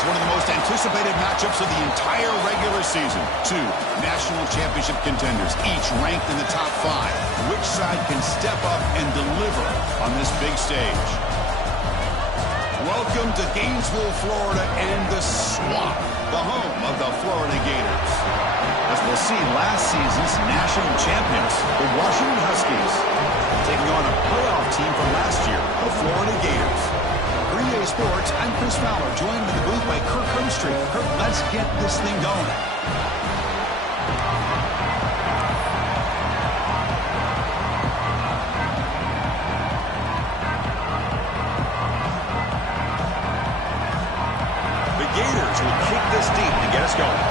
It's one of the most anticipated matchups of the entire regular season. Two national championship contenders, each ranked in the top 5. Which side can step up and deliver on this big stage? Welcome to Gainesville, Florida, and the Swamp, the home of the Florida Gators. As we'll see, last season's national champions, the Washington Huskies, taking on a playoff team from last year, the Florida Gators. For EA Sports, I'm Chris Fowler, joined in the booth by Kirk Herbstreit. Kirk, let's get this thing going. The Gators will kick this deep to get us going.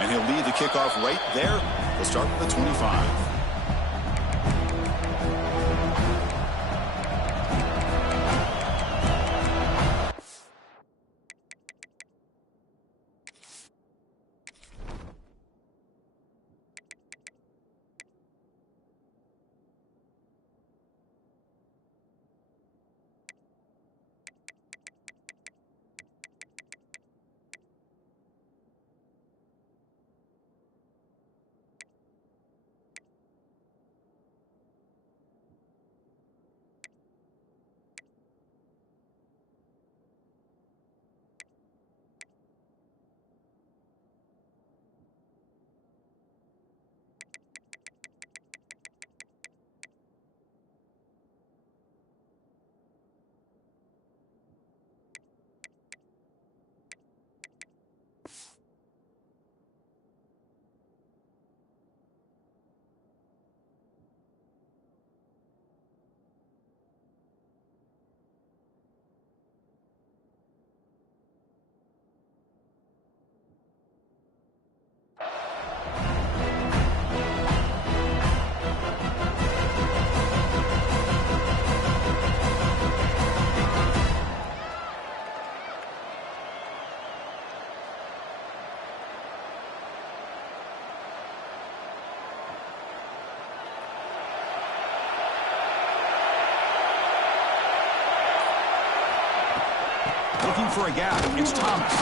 And he'll lead the kickoff right there. We'll start with the 25. Looking for a gap. It's Thomas.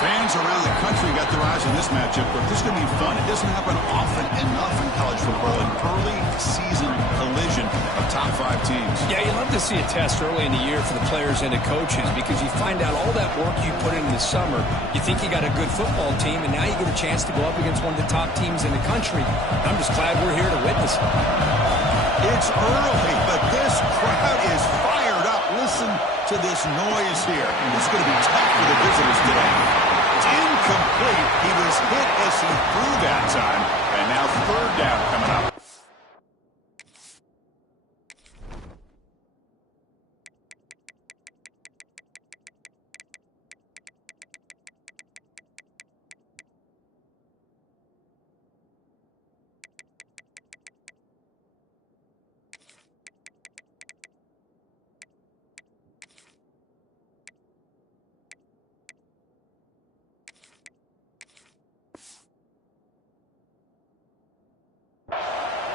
Fans around the country got their eyes on this matchup, but this is going to be fun. It doesn't happen often enough in college football, an early season collision of top 5 teams. Yeah, you love to see a test early in the year for the players and the coaches because you find out all that work you put in the summer. You think you got a good football team, and now you get a chance to go up against one of the top teams in the country. I'm just glad we're here to witness it. It's early, but this crowd is fired up. Listen to this noise here. This is going to be tough for the visitors today. It's incomplete. He was hit as he threw that time. And now third down coming up.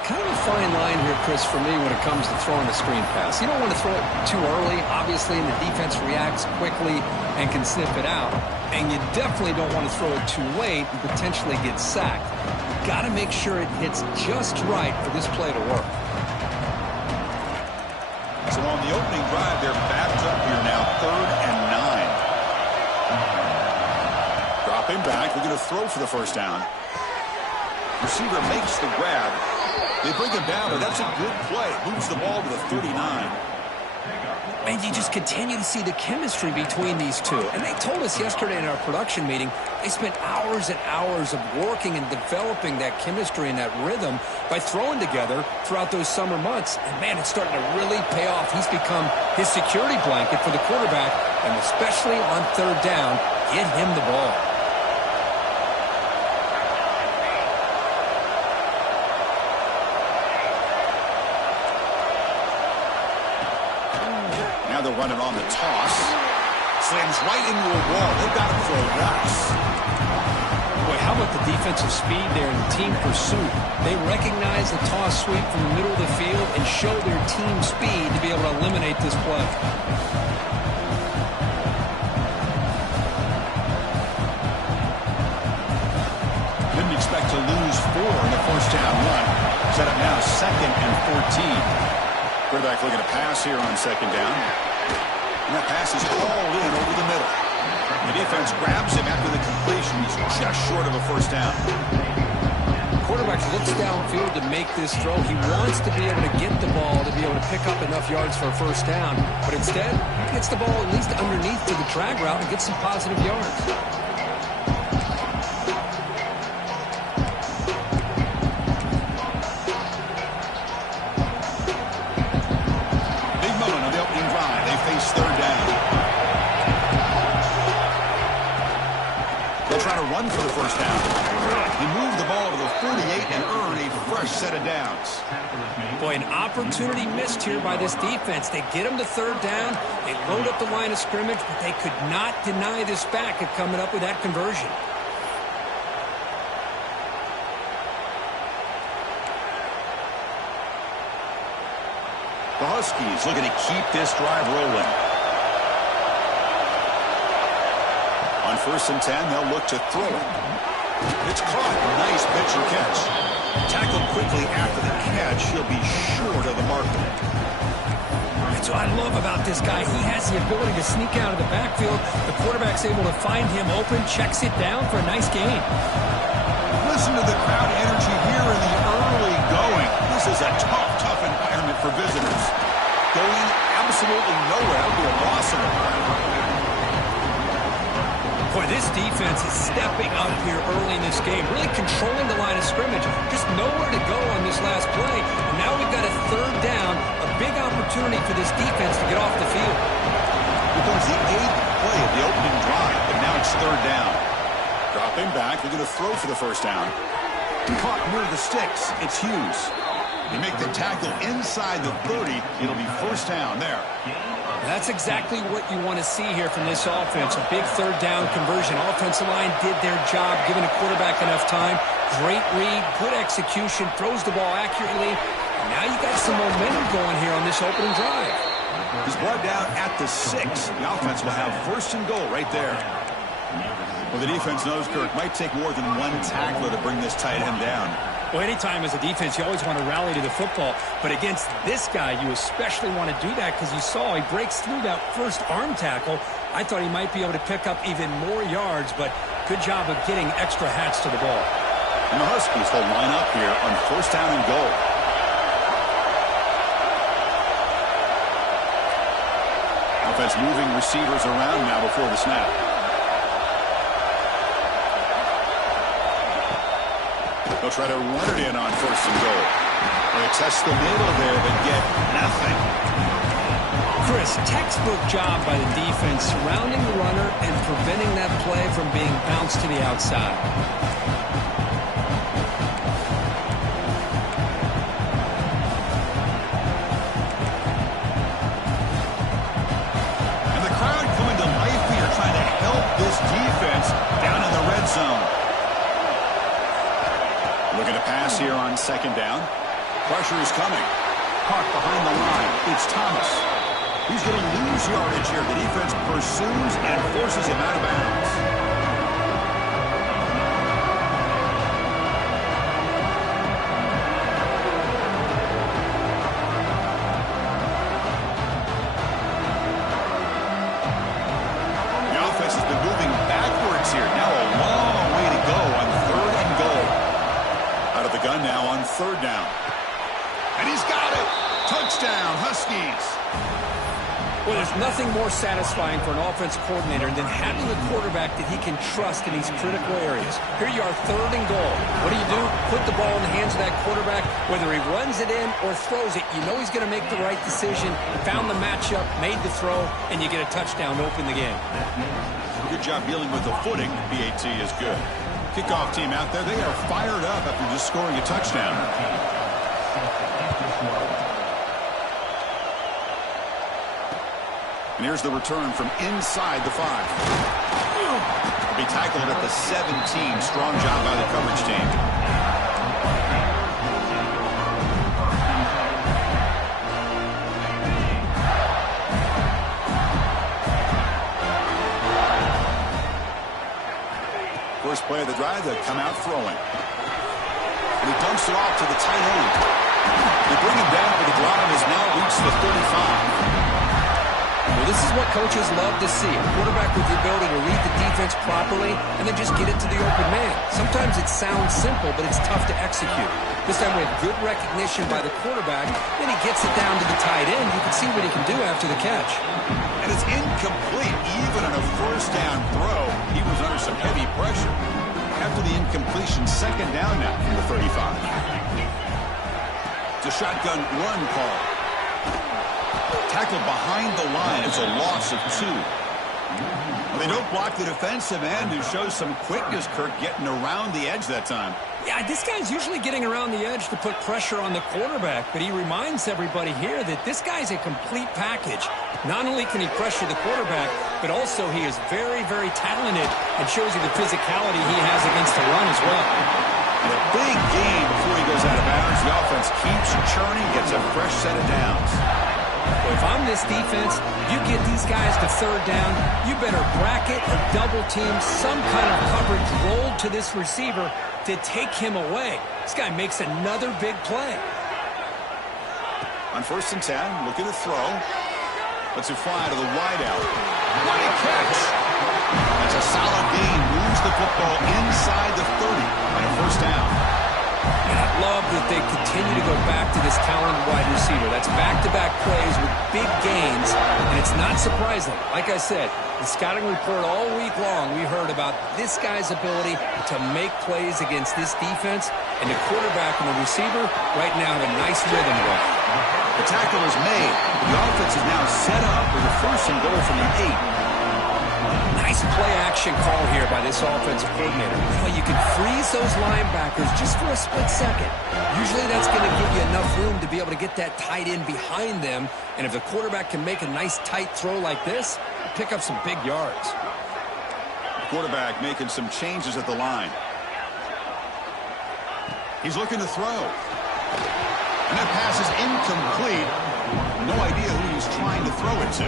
Kind of a fine line here, Chris, for me when it comes to throwing a screen pass. You don't want to throw it too early, obviously, and the defense reacts quickly and can sniff it out. And you definitely don't want to throw it too late and potentially get sacked. You've got to make sure it hits just right for this play to work. So on the opening drive, they're backed up here now, 3rd and 9. Dropping back, they're going to throw for the first down. Receiver makes the grab. They bring him down, but that's a good play. Moves the ball to the 39. And you just continue to see the chemistry between these two. And they told us yesterday in our production meeting, they spent hours and hours of working and developing that chemistry and that rhythm by throwing together throughout those summer months. And, man, it's starting to really pay off. He's become his security blanket for the quarterback, and especially on 3rd down, get him the ball. They'll run it on the toss. Slams right into a wall. They've got him for a loss. Boy, how about the defense offensive speed there in the team pursuit. They recognize the toss sweep from the middle of the field and show their team speed to be able to eliminate this play. Didn't expect to lose 4 in the first down run. Set up now 2nd and 14. Quarterback looking to pass here on 2nd down. And that pass is hauled in over the middle. The defense grabs him after the completion. He's just short of a first down. Quarterback looks downfield to make this throw. He wants to be able to get the ball to be able to pick up enough yards for a first down. But instead, he gets the ball at least underneath to the drag route and gets some positive yards. Run for the first down. He moved the ball to the 48 and earned a fresh set of downs. Boy, an opportunity missed here by this defense. They get him to 3rd down. They load up the line of scrimmage, but they could not deny this back at coming up with that conversion. The Huskies looking to keep this drive rolling. On 1st and 10, they'll look to throw it. It's caught. Nice pitch and catch. Tackled quickly after the catch. He'll be short of the marker. That's what I love about this guy. He has the ability to sneak out of the backfield. The quarterback's able to find him open, checks it down for a nice gain. Listen to the crowd energy here in the early going. This is a tough environment for visitors. Going absolutely nowhere. It'll be a loss of the crowd. Boy, this defense is stepping up here early in this game, really controlling the line of scrimmage. Just nowhere to go on this last play. And now we've got a 3rd down, a big opportunity for this defense to get off the field. Here comes the 8th play of the opening drive, but now it's 3rd down. Dropping back, they're going to throw for the first down. Caught near the sticks. It's Hughes. They make the tackle inside the 30. It'll be first down there. That's exactly what you want to see here from this offense. A big 3rd down conversion. Offensive line did their job, giving the quarterback enough time. Great read, good execution, throws the ball accurately. And now you got some momentum going here on this opening drive. He's brought down at the 6. The offense will have 1st and goal right there. Well, the defense knows, Kirk, might take more than one tackler to bring this tight end down. Well, anytime as a defense, you always want to rally to the football. But against this guy, you especially want to do that because you saw he breaks through that first arm tackle. I thought he might be able to pick up even more yards, but good job of getting extra hats to the ball. And the Huskies will line up here on 1st down and goal. Offense moving receivers around now before the snap. They'll try to run it in on 1st and goal. They test the middle there, but get nothing. Chris, textbook job by the defense surrounding the runner and preventing that play from being bounced to the outside. And the crowd coming to life here, trying to help this defense down in the red zone. Looking to pass here on 2nd down. Pressure is coming. Caught behind the line. It's Thomas. He's going to lose yardage here. The defense pursues and forces him out of bounds. The offense has been moving backwards here. Now a long way to go on 3rd and goal. Out of the gun now on 3rd down. And he's got it. Touchdown, Huskies. Well, there's nothing more satisfying for an offense coordinator than having a quarterback that he can trust in these critical areas. Here you are, 3rd and goal. What do? Put the ball in the hands of that quarterback. Whether he runs it in or throws it, you know he's going to make the right decision. Found the matchup, made the throw, and you get a touchdown to open the game. Good job dealing with the footing. BAT is good. Kickoff team out there, they are fired up after just scoring a touchdown. And here's the return from inside the 5. He tackled at the 17. Strong job by the coverage team. First play of the drive, they come out throwing. And he dumps it off to the tight end. They bring him down, but the drive has now reached the 35. Well, this is what coaches love to see. A quarterback with the ability to read the defense properly and then just get it to the open man. Sometimes it sounds simple, but it's tough to execute. This time we have good recognition by the quarterback. Then he gets it down to the tight end. You can see what he can do after the catch. And it's incomplete. Even on a first down throw, he was under some heavy pressure. After the incompletion, second down now from the 35. It's a shotgun run call. Tackled behind the line. It's a loss of 2. Well, they don't block the defensive end, who shows some quickness, Kirk, getting around the edge that time. Yeah, this guy's usually getting around the edge to put pressure on the quarterback, but he reminds everybody here that this guy's a complete package. Not only can he pressure the quarterback, but also he is very, very talented and shows you the physicality he has against the run as well. And a big game before he goes out of bounds. The offense keeps churning, gets a fresh set of downs. If I'm this defense, you get these guys to third down, you better bracket or double team some kind of coverage rolled to this receiver to take him away. This guy makes another big play. On 1st and 10, looking to throw. Lets it fly to the wideout. What a catch! That's a solid gain. Moves the football inside the 30 and a first down. And I love that they continue to go back to this talented wide receiver. That's back-to-back plays with big gains, and it's not surprising. Like I said, the scouting report all week long, we heard about this guy's ability to make plays against this defense, and the quarterback and the receiver right now have a nice rhythm going. The tackle is made. The offense is now set up with a 1st and goal from the 8. Nice play-action call here by this offensive coordinator. Well, you can freeze those linebackers just for a split second. Usually that's going to give you enough room to be able to get that tight end behind them. And if the quarterback can make a nice tight throw like this, pick up some big yards. The quarterback making some changes at the line. He's looking to throw. And that pass is incomplete. No idea who he's trying to throw it to.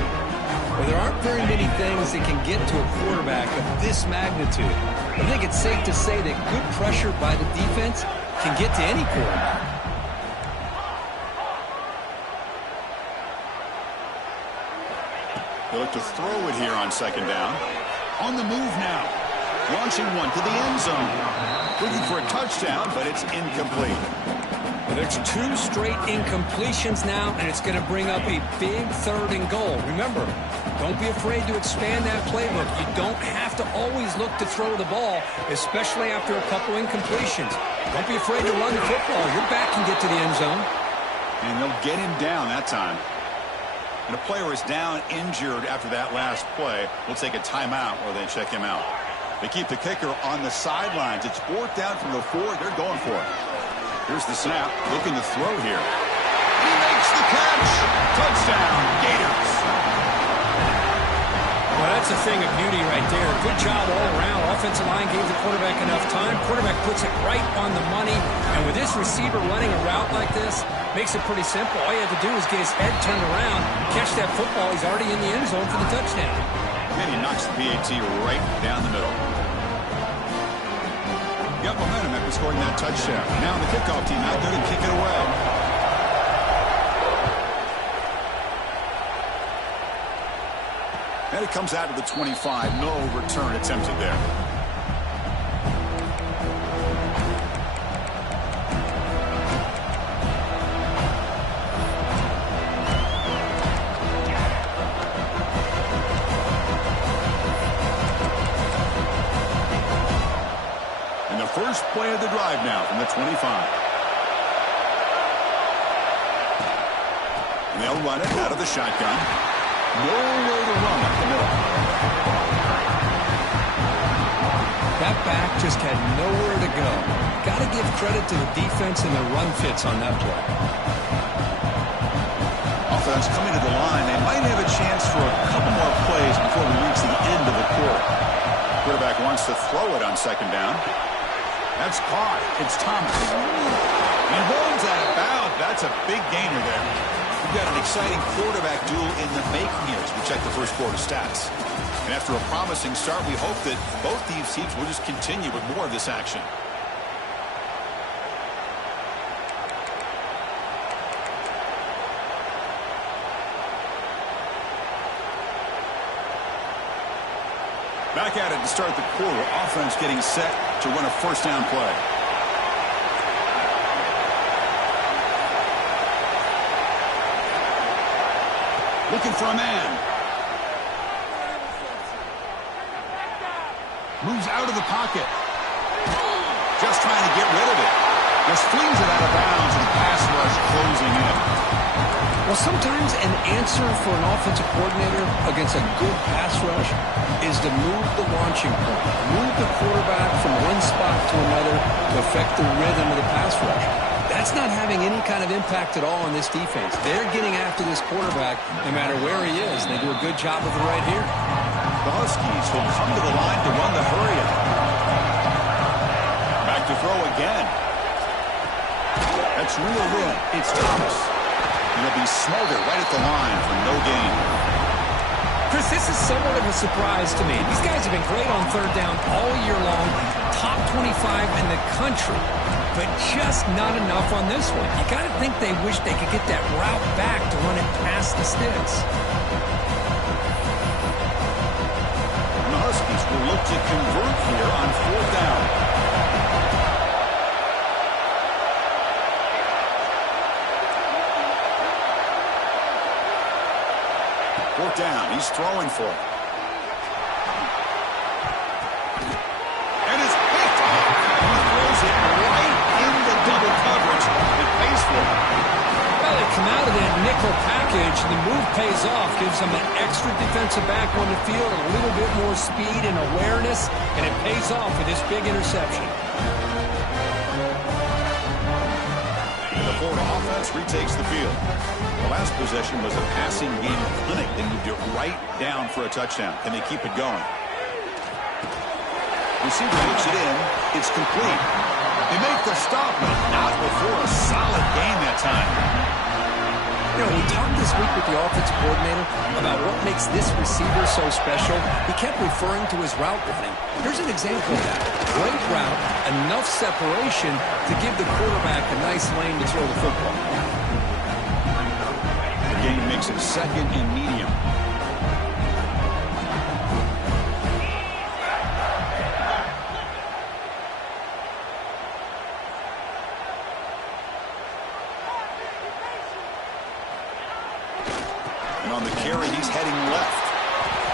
Well, there aren't very many things that can get to a quarterback of this magnitude. I think it's safe to say that good pressure by the defense can get to any quarterback. They look to throw it here on 2nd down. On the move now. Launching one to the end zone. Looking for a touchdown, but it's incomplete. There's 2 straight incompletions now, and it's going to bring up a big 3rd and goal. Remember, don't be afraid to expand that playbook. You don't have to always look to throw the ball, especially after a couple incompletions. Don't be afraid to run the football. Your back can get to the end zone. And they'll get him down that time. And a player is down injured after that last play. We'll take a timeout while they check him out. They keep the kicker on the sidelines. It's 4th down from the 4. They're going for it. Here's the snap, looking to throw here. He makes the catch. Touchdown, Gators. Well, that's a thing of beauty right there. Good job all around. Offensive line gave the quarterback enough time. Quarterback puts it right on the money. And with this receiver running a route like this, makes it pretty simple. All you have to do is get his head turned around, catch that football. He's already in the end zone for the touchdown. And he knocks the PAT right down the middle. Got momentum after scoring that touchdown. Now the kickoff team out there to kick it away. And it comes out to the 25. No return attempted there. First play of the drive now from the 25. And they'll run it out of the shotgun. Nowhere to run up the middle. That back just had nowhere to go. Got to give credit to the defense and their run fits on that play. Offense coming to the line. They might have a chance for a couple more plays before we reach the end of the quarter. Quarterback wants to throw it on second down. That's caught. It's Thomas. He rolls out of bounds. That's a big gainer there. We've got an exciting quarterback duel in the making here as we check the first quarter stats. And after a promising start, we hope that both these teams will just continue with more of this action. Back at it to start the quarter. Offense getting set to run a first down play. Looking for a man. Moves out of the pocket. Just trying to get rid of it. Just flings it out of bounds and the pass rush closing in. Well, sometimes an answer for an offensive coordinator against a good pass rush is to move the launching point, move the quarterback from one spot to another to affect the rhythm of the pass rush. That's not having any kind of impact at all on this defense. They're getting after this quarterback no matter where he is, and they do a good job of it right here. The Huskies will come to the line to run the hurry-up. Back to throw again. That's reeled in. It's Thomas. He'll be smothered right at the line for no gain. Chris, this is somewhat of a surprise to me. These guys have been great on third down all year long, top 25 in the country, but just not enough on this one. You got to think they wish they could get that route back to run it past the sticks. And the Huskies will look to convert here on fourth down. Fourth down. He's throwing for it. And it's picked off. He throws it right into double coverage. It pays for it. Well, they come out of that nickel package, and the move pays off. Gives them an extra defensive back on the field, a little bit more speed and awareness, and it pays off with this big interception. And the Florida offense retakes the field. The last possession was a passing game clinic. They moved it right down for a touchdown. Can they keep it going? Receiver hooks it in. It's complete. They make the stop, but not before a solid game that time. You know, we talked this week with the offensive coordinator about what makes this receiver so special. He kept referring to his route running. Here's an example of that. Great route, enough separation to give the quarterback a nice lane to throw the football. The game makes it second and medium. And on the carry, he's heading left.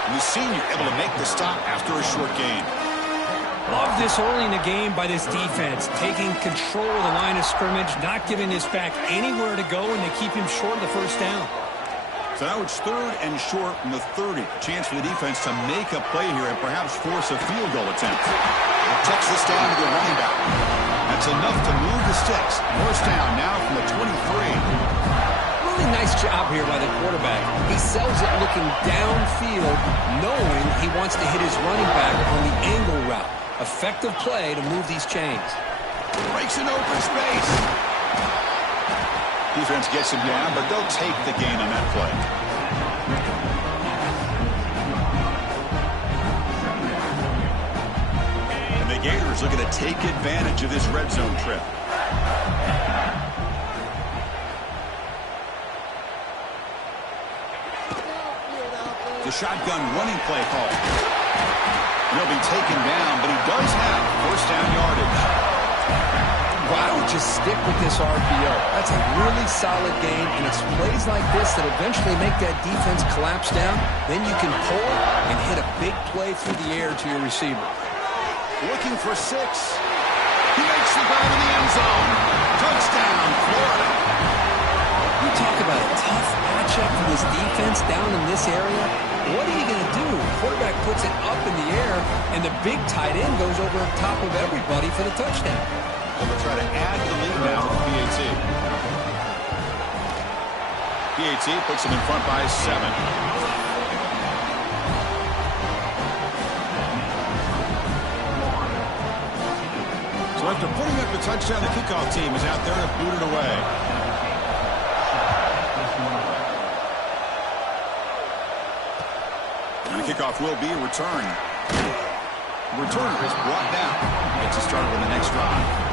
And the senior able to make the stop after a short gain. Love this early in the game by this defense, taking control of the line of scrimmage, not giving this back anywhere to go, and they keep him short of the first down. So now it's third and short from the 30. Chance for the defense to make a play here and perhaps force a field goal attempt. Checks this down to the running back. That's enough to move the sticks. First down now from the 23. Really nice job here by the quarterback. He sells it looking downfield, knowing he wants to hit his running back on the angle route. Effective play to move these chains. Breaks an open space. Defense gets him down, but they'll take the gain on that play. And the Gators looking to take advantage of this red zone trip. The shotgun running play call. He'll be taken down, but he does have first down yardage. Well, I would just stick with this RPO. That's a really solid game, and it's plays like this that eventually make that defense collapse down. Then you can pull it and hit a big play through the air to your receiver. Looking for 6. He makes the grab in the end zone. Touchdown, Florida. You talk about a tough matchup for this defense down in this area. What are you going to do? The quarterback puts it up in the air, and the big tight end goes over the top of everybody for the touchdown. They'll try to add to the lead now with PAT. PAT puts them in front by 7. Well, after putting up the touchdown, the kickoff team is out there to boot it away. And the kickoff will be a return. The returner is brought down. Gets us started on the next drive.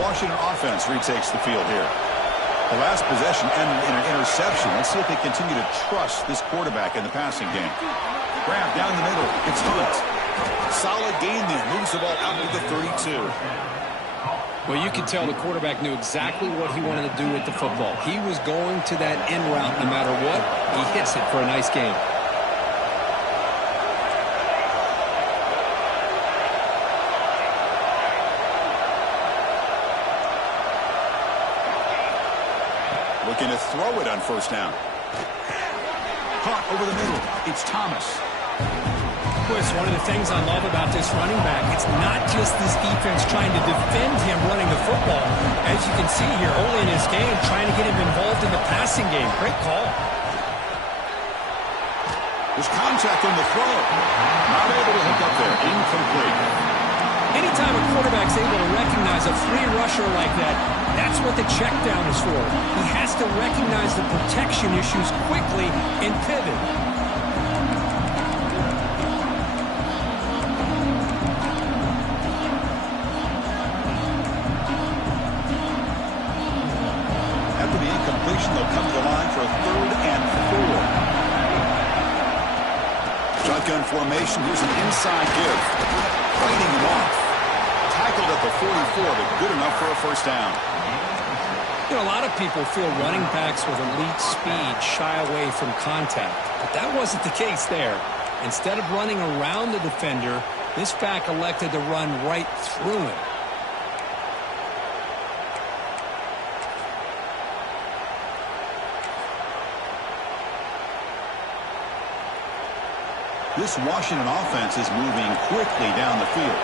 Washington offense retakes the field here. The last possession ended in an interception. Let's see if they continue to trust this quarterback in the passing game. Grab down the middle. It's Hunt. Solid gain there. Moves the ball out to the 32. Well, you could tell the quarterback knew exactly what he wanted to do with the football. He was going to that end route no matter what. He hits it for a nice gain. Looking to throw it on first down. Caught over the middle. It's Thomas. Chris, one of the things I love about this running back, it's not just this defense trying to defend him running the football. As you can see here, early in his game, trying to get him involved in the passing game. Great call. There's contact on the throw. Not able to hook up there. Incomplete. Anytime a quarterback's able to recognize a free rusher like that, that's what the check down is for. He has to recognize the protection issues quickly and pivot. After the incompletion, they'll come to the line for a 3rd and 4. Shotgun formation. Here's an inside give. Fighting him off. Tackled at the 44, but good enough for a first down. You know, a lot of people feel running backs with elite speed shy away from contact, but that wasn't the case there. Instead of running around the defender, this back elected to run right through him. This Washington offense is moving quickly down the field.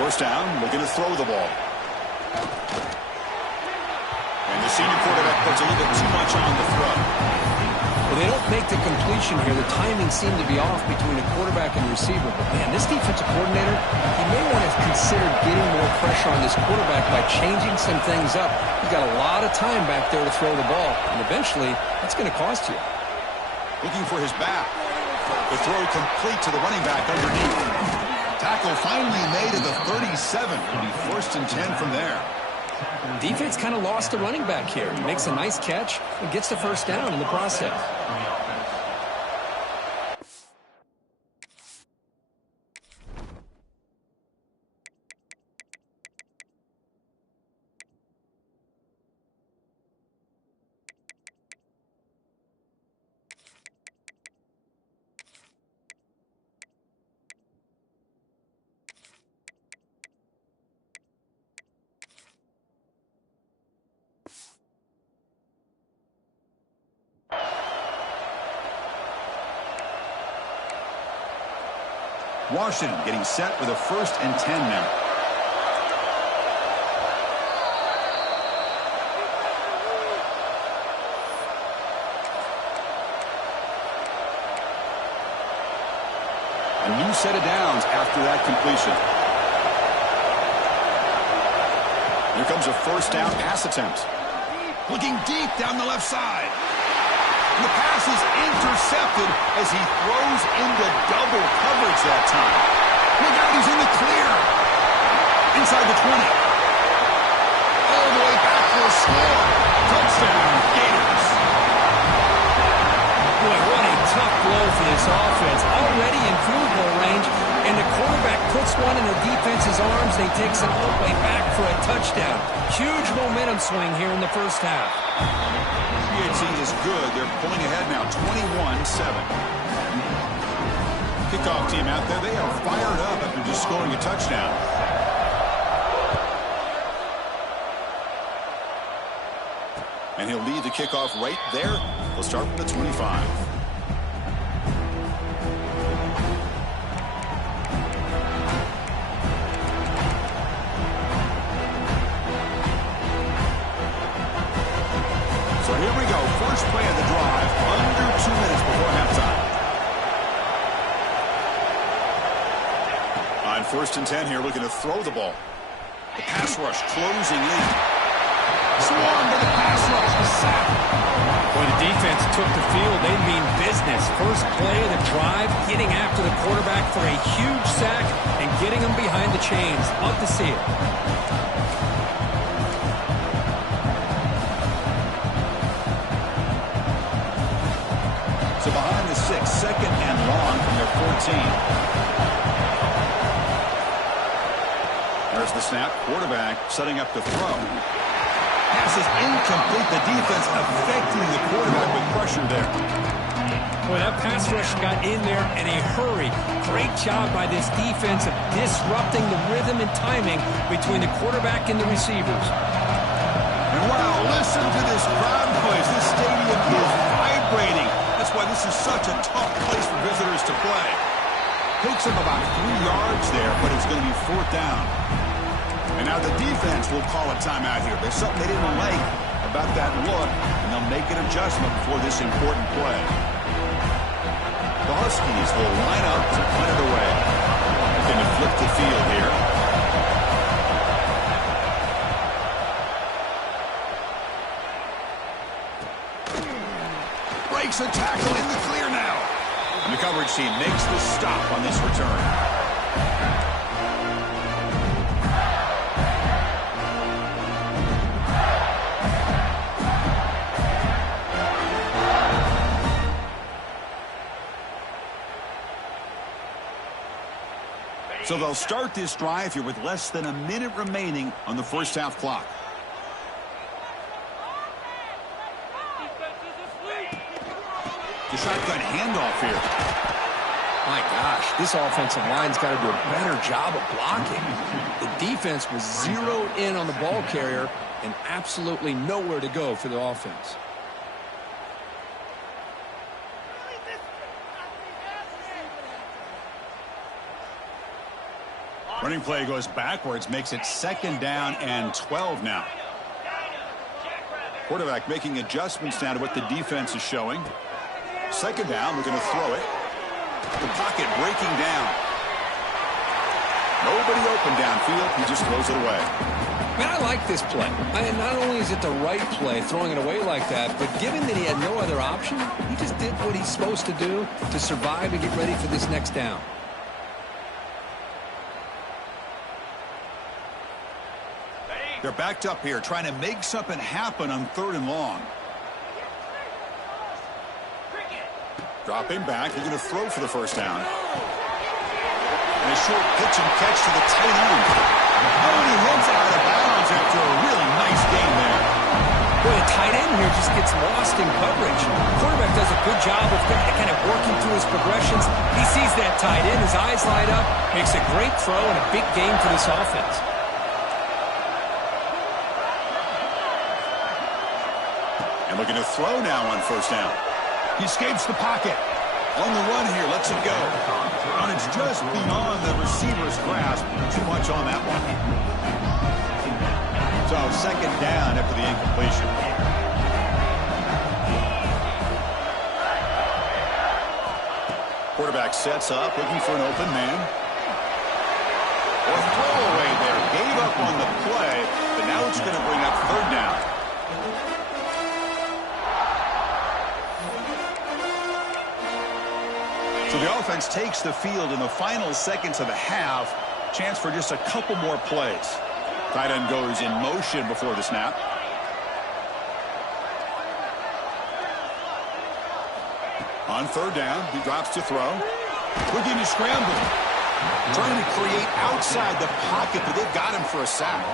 First down, looking to throw the ball. And the senior quarterback puts a little bit too much on the throw. Well, they don't make the completion here. The timing seemed to be off between a quarterback and receiver. But, man, this defensive coordinator, he may want to consider getting more pressure on this quarterback by changing some things up. He's got a lot of time back there to throw the ball, and eventually that's going to cost you. Looking for his back. The throw complete to the running back underneath. Tackle finally made at the 37. It'll be 1st and 10 from there. Defense kind of lost the running back here. He makes a nice catch and gets the first down in the process. Washington getting set with a 1st and 10 now. A new set of downs after that completion. Here comes a first down pass attempt. Looking deep down the left side. And the pass is intercepted as he throws into double coverage that time. Look out, he's in the clear. Inside the 20. All the way back for a score. Touchdown, Gators. Boy, what a tough blow for this offense. Already in field goal range, and the quarterback puts one in the defense's arms, and he takes it all the way back for a touchdown. Huge momentum swing here in the first half. PAT is good. They're pulling ahead now, 21-7. Kickoff team out there, they are fired up after just scoring a touchdown. And he'll lead the kickoff right there. We'll start from the 25. first play of the drive, under 2 minutes before halftime. On 1st and 10 here, looking to throw the ball. The pass rush closing in. Swarmed to the pass rush, the sack. Boy, the defense took the field. They mean business. First play of the drive, getting after the quarterback for a huge sack and getting him behind the chains. Love to see it. So behind the 6, 2nd and long from their 14. There's the snap. Quarterback setting up to throw. Pass is incomplete. The defense affecting the quarterback with pressure there. Boy, that pass rush got in there in a hurry. Great job by this defense of disrupting the rhythm and timing between the quarterback and the receivers. And wow, listen to this crowd noise. This stadium is vibrating. That's why this is such a tough place for visitors to play. Takes them about 3 yards there, but it's going to be 4th down. And now the defense will call a timeout here. There's something they didn't like about that look, and they'll make an adjustment for this important play. The Huskies will line up to punt it away. Looking to flip the field here. Breaks a tackle in the clear now. And the coverage team makes the stop on this return. So they'll start this drive here with less than a minute remaining on the first half clock. The shotgun handoff here. My gosh, this offensive line's got to do a better job of blocking. The defense was zeroed in on the ball carrier and absolutely nowhere to go for the offense. Running play goes backwards, makes it 2nd down and 12 now. Quarterback making adjustments now to what the defense is showing. 2nd down, we're going to throw it. The pocket breaking down. Nobody open downfield. He just throws it away. Man, I like this play. Not only is it the right play, throwing it away like that, but given that he had no other option, he just did what he's supposed to do to survive and get ready for this next down. They're backed up here, trying to make something happen on 3rd and long. Dropping back, he's going to throw for the first down. And a short pitch and catch to the tight end. Oh, and he runs out of bounds after a really nice game there. Boy, the tight end here just gets lost in coverage. The quarterback does a good job of kind of working through his progressions. He sees that tight end, his eyes light up, makes a great throw and a big game for this offense. And looking to throw now on first down. He escapes the pocket. On the run here, lets it go. And it's just beyond the receiver's grasp. Too much on that one. So 2nd down after the incompletion. Quarterback sets up, looking for an open man. Or throwaway there. Gave up on the play, but now it's going to bring up 3rd down. So the offense takes the field in the final seconds of the half. Chance for just a couple more plays. Tight end goes in motion before the snap. On 3rd down, he drops to throw. Looking to scramble. Trying to create outside the pocket, but they've got him for a sack.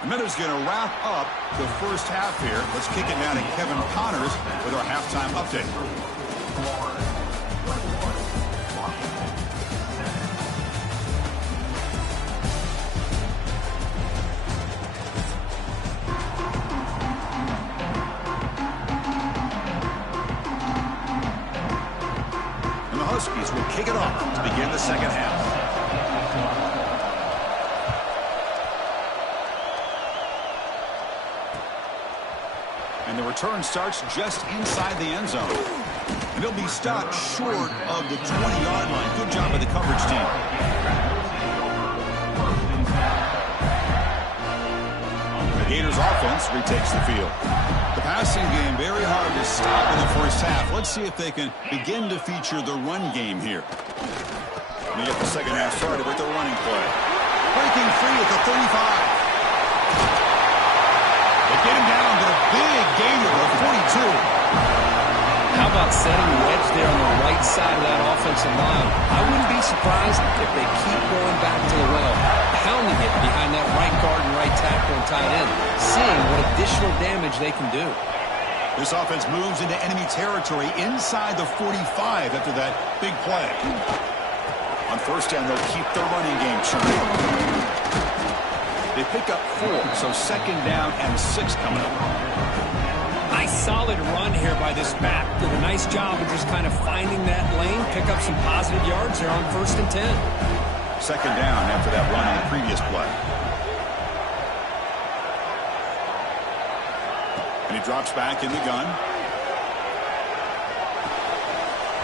The Minnows going to wrap up the first half here. Let's kick it down to Kevin Connors with our halftime update. And the Huskies will kick it off to begin the second half. return starts just inside the end zone. And he'll be stopped short of the 20-yard line. Good job by the coverage team. The Gators offense retakes the field. The passing game very hard to stop in the first half. Let's see if they can begin to feature the run game here. We get the second half started with the running play. Breaking free at the 35. They get him down, but a big gainer of 42. How about setting the edge there on the right side of that offensive line? I wouldn't be surprised if they keep going back to the well, pounding it behind that right guard and right tackle and tight end, seeing what additional damage they can do. This offense moves into enemy territory inside the 45 after that big play. On first down, they'll keep their running game churning. They pick up 4, so second down and 6 coming up. Nice solid run here by this back. Did a nice job of just kind of finding that lane, pick up some positive yards there on first and 10. Second down after that run on the previous play. And he drops back in the gun.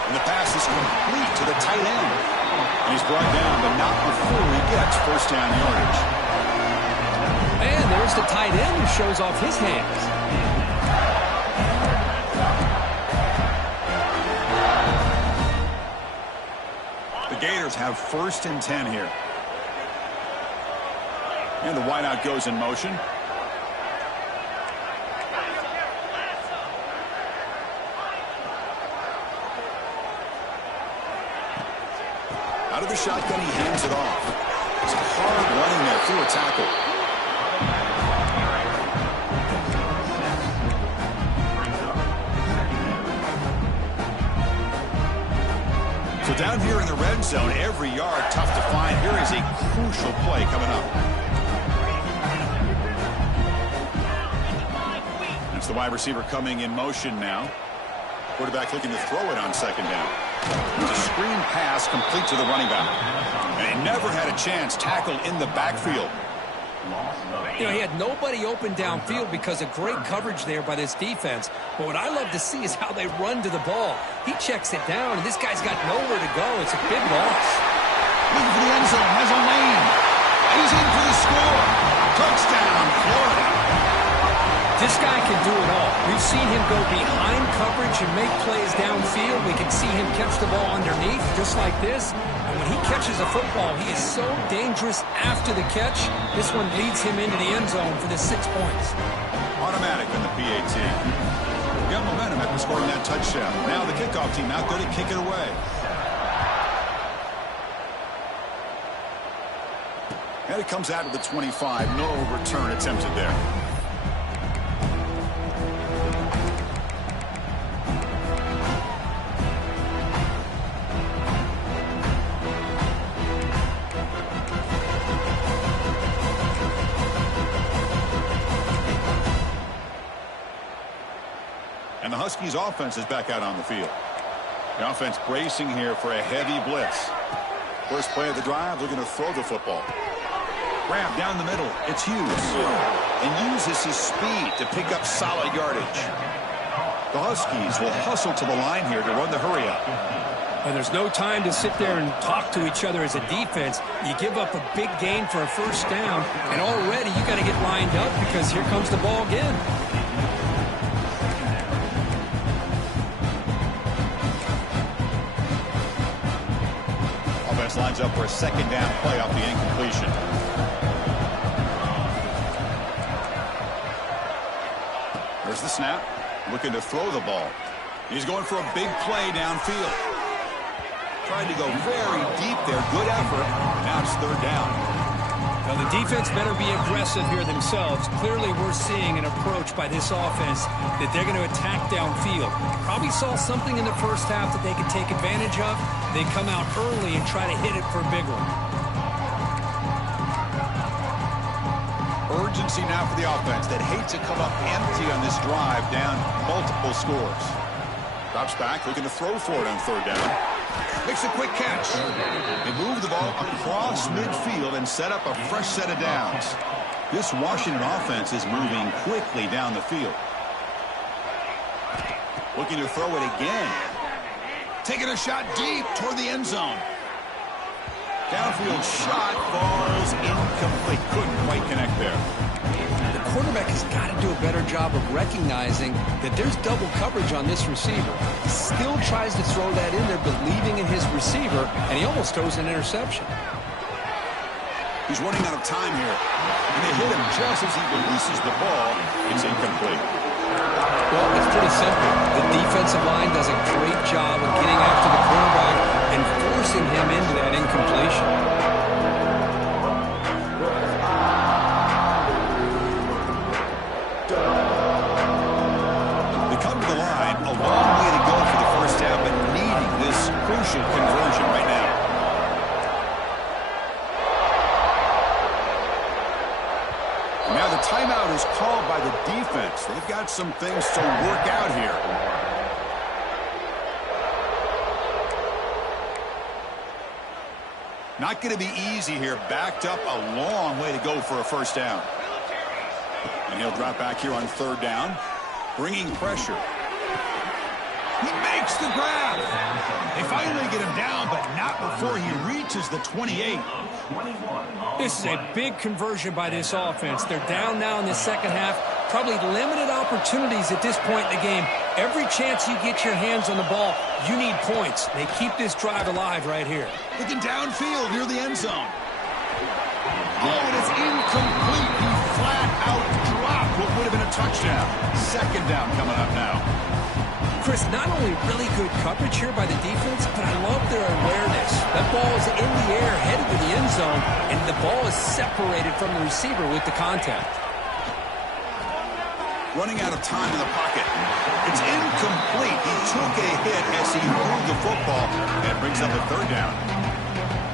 And the pass is complete to the tight end. And he's brought down, but not before he gets first down yardage. And there's the tight end who shows off his hands. The Gators have first and 10 here. And the wideout goes in motion. Out of the shotgun, he hands it off. It's hard running there through a tackle. So down here in the red zone, every yard tough to find. Here is a crucial play coming up. That's the wide receiver coming in motion now. Quarterback looking to throw it on second down. It's a screen pass complete to the running back. And he never had a chance tackled in the backfield. You know, he had nobody open downfield because of great coverage there by this defense. But what I love to see is how they run to the ball. He checks it down, and this guy's got nowhere to go. It's a big loss. Looking for the end zone, has a lane. He's in for the score. Touchdown, Florida. This guy can do it all. We've seen him go behind coverage and make plays downfield. We can see him catch the ball underneath, just like this. And when he catches a football, he is so dangerous after the catch. This one leads him into the end zone for the 6 points. Automatic in the PAT. Got momentum after scoring that touchdown. Now the kickoff team out there to kick it away. And it comes out of the 25. No return attempted there. And the Huskies offense is back out on the field. The offense bracing here for a heavy blitz. First play of the drive, looking to throw the football. Grab down the middle. It's Hughes. And uses his speed to pick up solid yardage. The Huskies will hustle to the line here to run the hurry up. And there's no time to sit there and talk to each other as a defense. You give up a big gain for a first down, and already you got to get lined up because here comes the ball again. Offense lines up for a second down play off the incompletion. There's the snap. Looking to throw the ball. He's going for a big play downfield. Tried to go very deep there. Good effort. Now it's third down. Now the defense better be aggressive here themselves. Clearly we're seeing an approach by this offense that they're going to attack downfield. Probably saw something in the first half that they could take advantage of. They come out early and try to hit it for a big one. Urgency now for the offense that hate to come up empty on this drive, down multiple scores. Drops back, looking to throw for it on third down. Makes a quick catch. They move the ball across midfield and set up a fresh set of downs. This Washington offense is moving quickly down the field. Looking to throw it again. Taking a shot deep toward the end zone. Downfield shot falls incomplete. Couldn't quite connect there. The quarterback has got to do a better job of recognizing that there's double coverage on this receiver. He still tries to throw that in there, believing in his receiver, and he almost throws an interception. He's running out of time here. And they hit him just as he releases the ball. It's incomplete. Well, it's pretty simple. The defensive line does a great job of getting after the quarterback and forcing him into that incompletion. They come to the line. A long way to go for the first half, but needing this crucial conversion right now. Now the timeout is called by the defense. They've got some things to work out here. Not going to be easy here. Backed up a long way to go for a first down. And he'll drop back here on third down. Bringing pressure. He makes the grab. They finally get him down, but not before he reaches the 28. This is a big conversion by this offense. They're down now in the second half. Probably limited opportunities at this point in the game. Every chance you get your hands on the ball, you need points. They keep this drive alive right here. Looking downfield near the end zone. Oh, and it's incomplete. He flat out dropped what would have been a touchdown. Second down coming up now. Chris, not only really good coverage here by the defense, but I love their awareness. That ball is in the air, headed to the end zone, and the ball is separated from the receiver with the contact. Running out of time in the pocket. It's incomplete. He took a hit as he moved the football, and brings up a third down.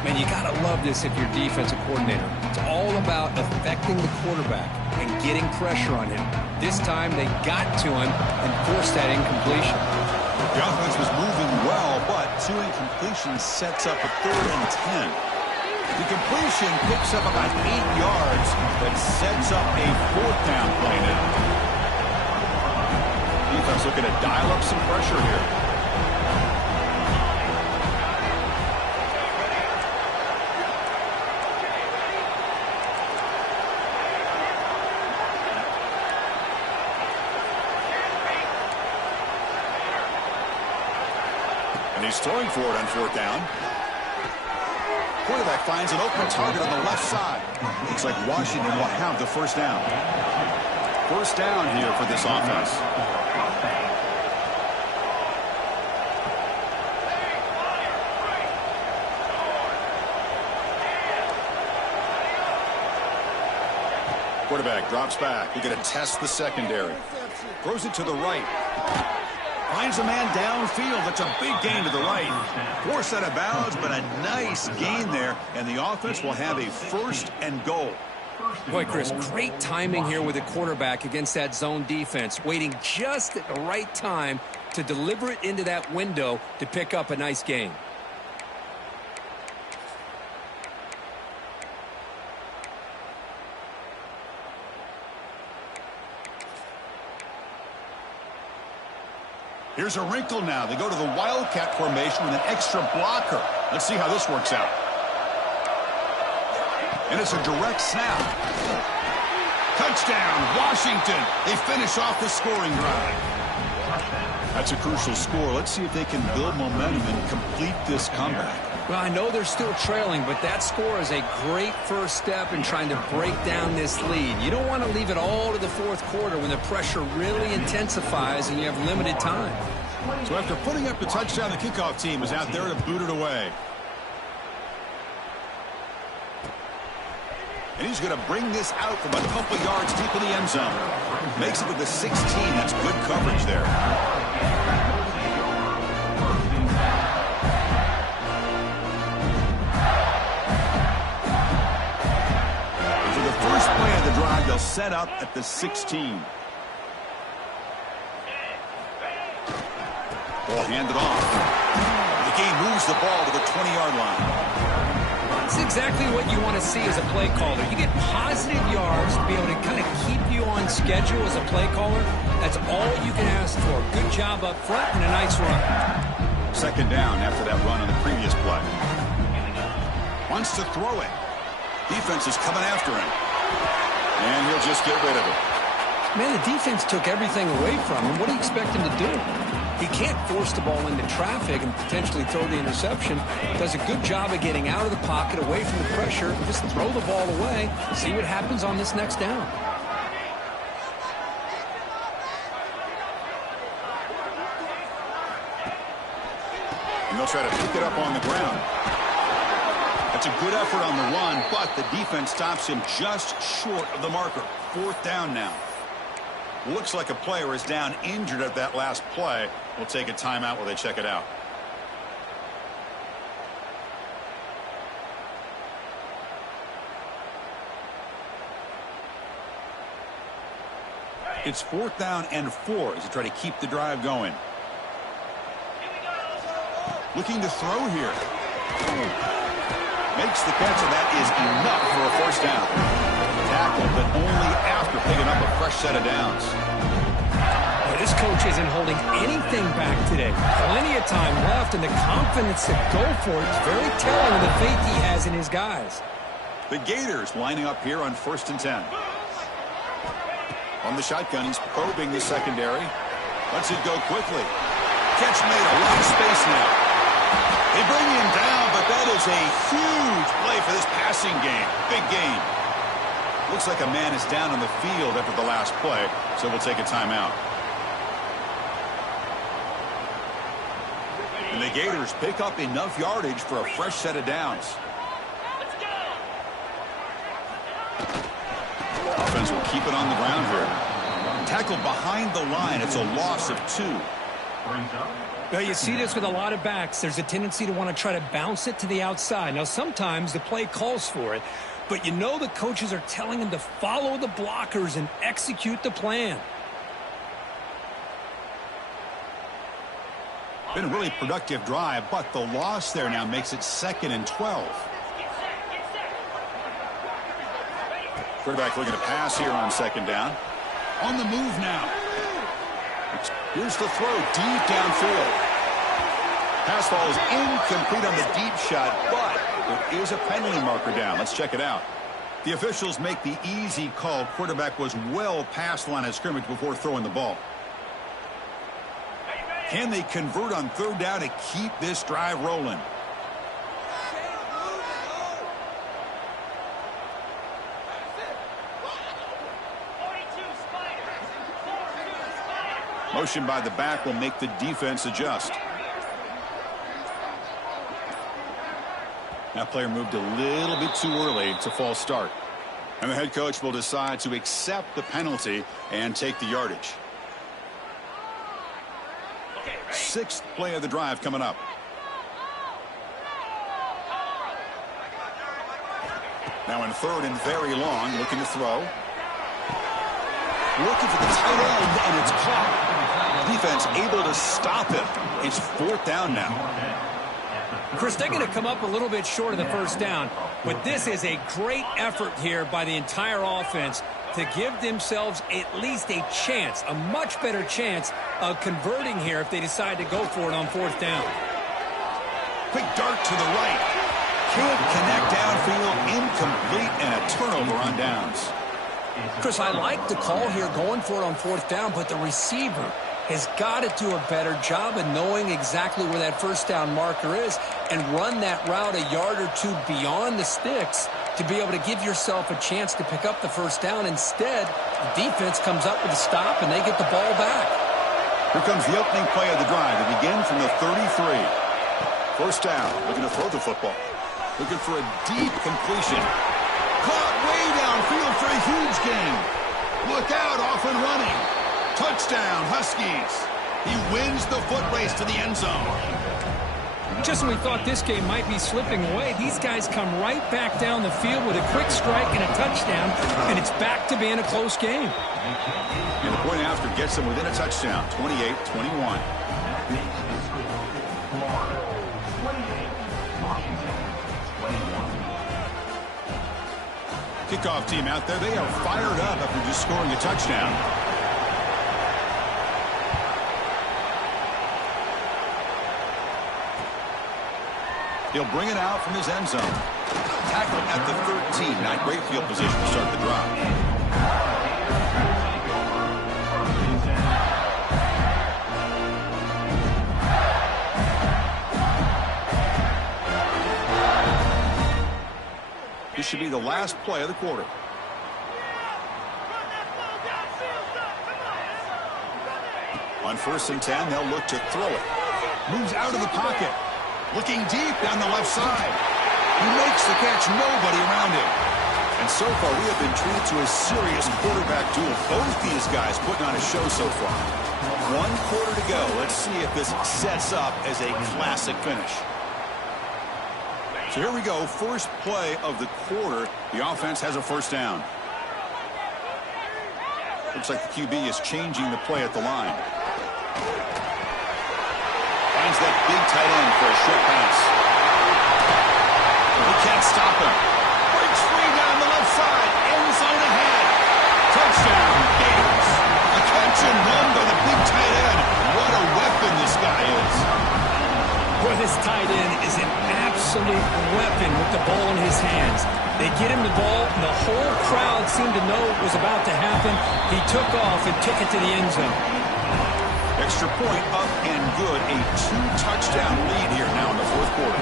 Man, you got to love this if you're defensive coordinator. It's all about affecting the quarterback and getting pressure on him. This time they got to him and forced that incompletion. The offense was moving well, but two incompletions sets up a 3rd and 10. The completion picks up about 8 yards, but sets up a 4th down play now. Defense looking to dial up some pressure here. And he's throwing for it on 4th down. Quarterback finds an open target on the left side. Looks like Washington will have the first down. First down here for this offense. Quarterback drops back. He's going to test the secondary. Throws it to the right. Finds a man downfield. That's a big gain to the right. Forced out of bounds, but a nice gain there. And the offense will have a 1st and goal. Boy, Chris, great timing here with the quarterback against that zone defense. Waiting just at the right time to deliver it into that window to pick up a nice gain. Here's a wrinkle now. They go to the Wildcat formation with an extra blocker. Let's see how this works out. And it's a direct snap. Touchdown, Washington. They finish off the scoring drive. That's a crucial score. Let's see if they can build momentum and complete this comeback. Well, I know they're still trailing, but that score is a great first step in trying to break down this lead. You don't want to leave it all to the 4th quarter when the pressure really intensifies and you have limited time. So after putting up the touchdown, the kickoff team is out there to boot it away. And he's going to bring this out from a couple yards deep in the end zone. Makes it to the 16. That's good coverage there. For the first play of the drive, they'll set up at the 16. Ball handed off. The game moves the ball to the 20-yard line. That's exactly what you want to see as a play caller. You get positive yards to be able to kind of keep you on schedule as a play caller. That's all you can ask for. Good job up front and a nice run. Second down after that run on the previous play. Wants to throw it. Defense is coming after him. And he'll just get rid of it. Man, the defense took everything away from him. What do you expect him to do? He can't force the ball into traffic and potentially throw the interception. Does a good job of getting out of the pocket, away from the pressure, and just throw the ball away. See what happens on this next down. And they'll try to pick it up on the ground. That's a good effort on the run, but the defense stops him just short of the marker. Fourth down now. Looks like a player is down injured at that last play. We'll take a timeout while they check it out. It's 4th down and 4 as they try to keep the drive going. Looking to throw here. Makes the catch, and that is enough for a first down. Tackle, but only after picking up a fresh set of downs. Well, this coach isn't holding anything back today. Plenty of time left, and the confidence to go for it is very telling of the faith he has in his guys. The Gators lining up here on 1st and 10. On the shotgun, he's probing the secondary. Lets it go quickly. Catch made, a lot of space now. They bring him down, but that is a huge play for this passing game. Big game. Looks like a man is down on the field after the last play, so we'll take a timeout. And the Gators pick up enough yardage for a fresh set of downs. Offense will keep it on the ground here. Tackle behind the line. It's a loss of 2. Well, you see this with a lot of backs. There's a tendency to want to try to bounce it to the outside. Now, sometimes the play calls for it, but you know the coaches are telling them to follow the blockers and execute the plan. Been a really productive drive, but the loss there now makes it 2nd and 12. Quarterback looking to pass here on 2nd down. On the move now. Here's the throw deep downfield. Pass ball is incomplete on the deep shot, but there is a penalty marker down. Let's check it out. The officials make the easy call. Quarterback was well past the line of scrimmage before throwing the ball. Can they convert on 3rd down to keep this drive rolling? Motion by the back will make the defense adjust. That player moved a little bit too early. It's a false start. And the head coach will decide to accept the penalty and take the yardage. 6th play of the drive coming up. Now in 3rd and very long, looking to throw. Looking for the tight end, and it's caught. Defense able to stop him. It's 4th down now. Chris, they're going to come up a little bit short of the first down, but this is a great effort here by the entire offense to give themselves at least a chance, a much better chance of converting here if they decide to go for it on 4th down. Quick dart to the right. Can't connect downfield, incomplete, and a turnover on downs. Chris, I like the call here going for it on 4th down, but the receiver has got to do a better job of knowing exactly where that first down marker is and run that route a yard or 2 beyond the sticks to be able to give yourself a chance to pick up the first down. Instead, the defense comes up with a stop and they get the ball back. Here comes the opening play of the drive. They begin from the 33. First down, looking to throw the football. Looking for a deep completion. Caught way downfield for a huge gain. Look out, off and running. Touchdown, Huskies. He wins the foot race to the end zone. Just when we thought this game might be slipping away, these guys come right back down the field with a quick strike and a touchdown, and it's back to being a close game. And the point after gets them within a touchdown, 28-21. kickoff team out there. They are fired up after just scoring a touchdown. He'll bring it out from his end zone. Tackle at the 13. Not great field position to start the drive. This should be the last play of the quarter. On 1st and 10, they'll look to throw it. Moves out of the pocket. Looking deep down the left side. He makes the catch, nobody around him. And so far, we have been treated to a serious quarterback duel. Both these guys putting on a show so far. 1 quarter to go. Let's see if this sets up as a classic finish. So here we go, first play of the quarter. The offense has a first down. Looks like the QB is changing the play at the line. Finds that big tight end for a short pass. He can't stop him. Breaks free down the left side. End zone ahead. Touchdown, Gators. A catch and run by the big tight end. What a weapon this guy is. Boy, this tight end is an absolute weapon with the ball in his hands. They get him the ball, and the whole crowd seemed to know what was about to happen. He took off and took it to the end zone. Extra point up and good. A 2-touchdown lead here now in the 4th quarter.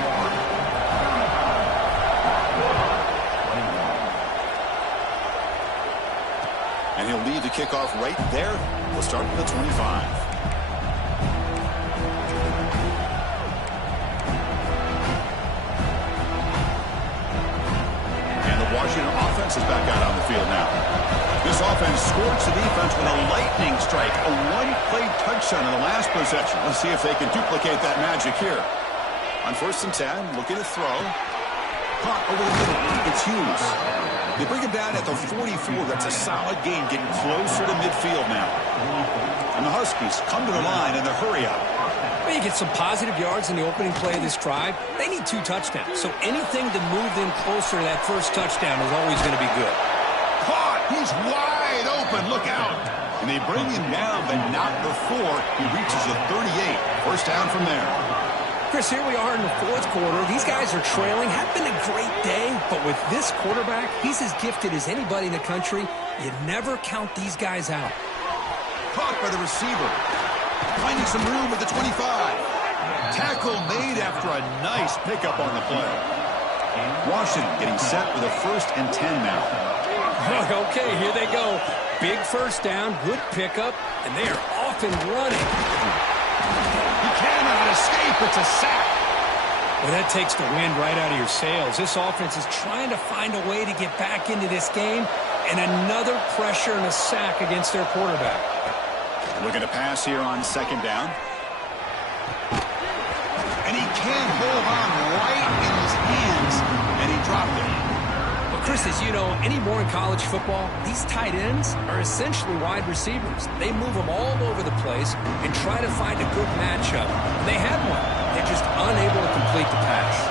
And he'll lead the kickoff right there. We'll start with the 25. Washington offense is back out on the field now. This offense scored the defense with a lightning strike, a 1-play touchdown in the last possession. Let's see if they can duplicate that magic here. On 1st and 10, looking to throw. Caught over the middle. It's Hughes. They bring him down at the 44. That's a solid gain, getting closer to midfield now. And the Huskies come to the line in the hurry up. Well, you get some positive yards in the opening play of this drive. They need 2 touchdowns, so anything to move them closer to that first touchdown is always going to be good. Caught! He's wide open. Look out! And they bring him down, but not before he reaches the 38. First down from there. Chris, here we are in the 4th quarter. These guys are trailing. Had been a great day, but with this quarterback, he's as gifted as anybody in the country. You never count these guys out. Caught by the receiver. Finding some room at the 25. Tackle made after a nice pickup on the play. Washington getting set with a 1st and 10 now. Okay, here they go. Big first down, good pickup, and they are off and running. He cannot escape. It's a sack. Well, that takes the wind right out of your sails. This offense is trying to find a way to get back into this game, and another pressure and a sack against their quarterback. Looking to pass here on 2nd down. And he can't hold on right in his hands, and he dropped it. Well, Chris, as you know, anymore in college football, these tight ends are essentially wide receivers. They move them all over the place and try to find a good matchup. And they had one. They're just unable to complete the pass.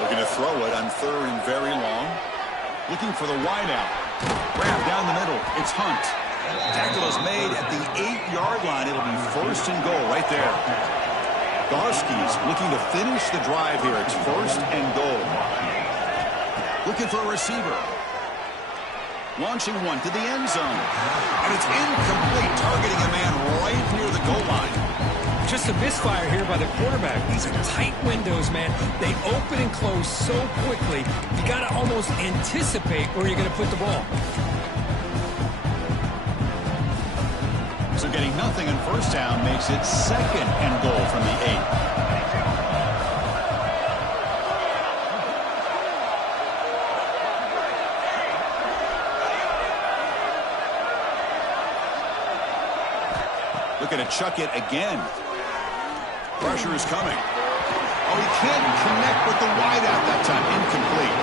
Looking to throw it on 3rd and very long. Looking for the wideout. Grab down the middle. It's Hunt. Tackle is made at the 8-yard line. It'll be 1st and goal right there. The Huskies looking to finish the drive here. It's 1st and goal. Looking for a receiver. Launching one to the end zone. And it's incomplete, targeting a man right near the goal line. Just a misfire here by the quarterback. These are tight windows, man. They open and close so quickly. You got to almost anticipate where you're going to put the ball. So getting nothing on 1st down makes it 2nd and goal from the 8. Looking to chuck it again. Pressure is coming. Oh, he can't connect with the wideout that time. Incomplete.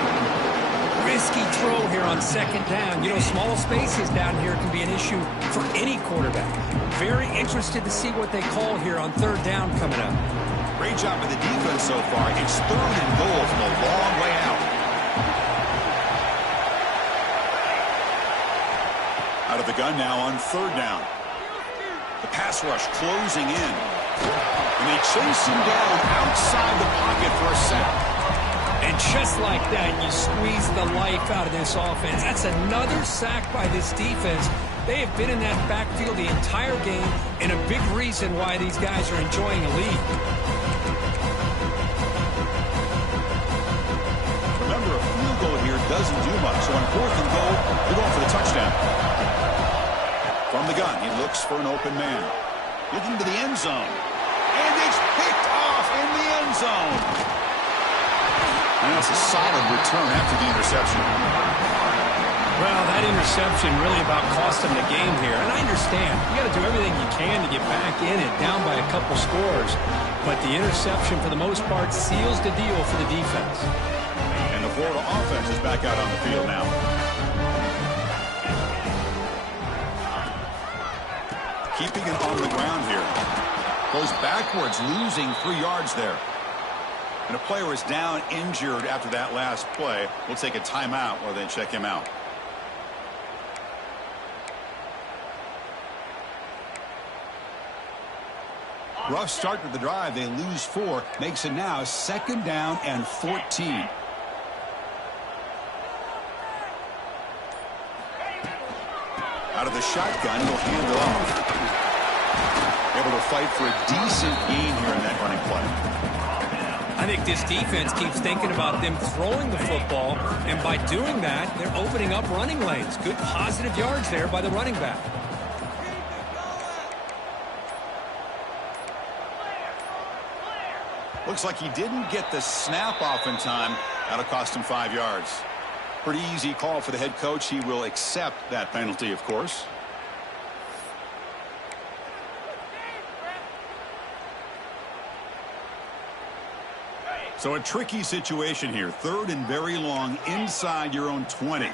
Risky throw here on 2nd down. You know, small spaces down here can be an issue for any quarterback. Very interested to see what they call here on 3rd down coming up. Great job by the defense so far. It's 3rd and goal from a long way out. Out of the gun now on 3rd down. The pass rush closing in. And they chase him down outside the pocket for a sack. And just like that, you squeeze the life out of this offense. That's another sack by this defense. They have been in that backfield the entire game, and a big reason why these guys are enjoying a lead. Remember, a field goal here doesn't do much. So on 4th and goal, they're going for the touchdown. From the gun, he looks for an open man. Looking to the end zone. And it's picked off in the end zone. And that's a solid return after the interception. Well, that interception really about cost them the game here. And I understand. You got to do everything you can to get back in it, down by a couple scores. But the interception, for the most part, seals the deal for the defense. And the Florida offense is back out on the field now. Keeping it on the ground here. Goes backwards, losing 3 yards there. And a player is down injured after that last play. We'll take a timeout while they check him out. Rough start to the drive. They lose 4. Makes it now 2nd down and 14. Out of the shotgun, he'll hand it off. Able to fight for a decent gain here in that running play. I think this defense keeps thinking about them throwing the football, and by doing that, they're opening up running lanes. Good positive yards there by the running back. Looks like he didn't get the snap off in time. That'll cost him 5 yards. Pretty easy call for the head coach. He will accept that penalty, of course. So a tricky situation here. 3rd and very long inside your own 20.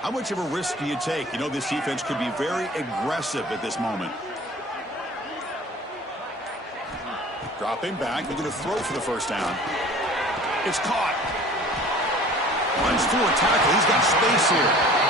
How much of a risk do you take? You know, this defense could be very aggressive at this moment. Dropping back. They're going to throw for the 1st down. It's caught. Runs through a tackle. He's got space here.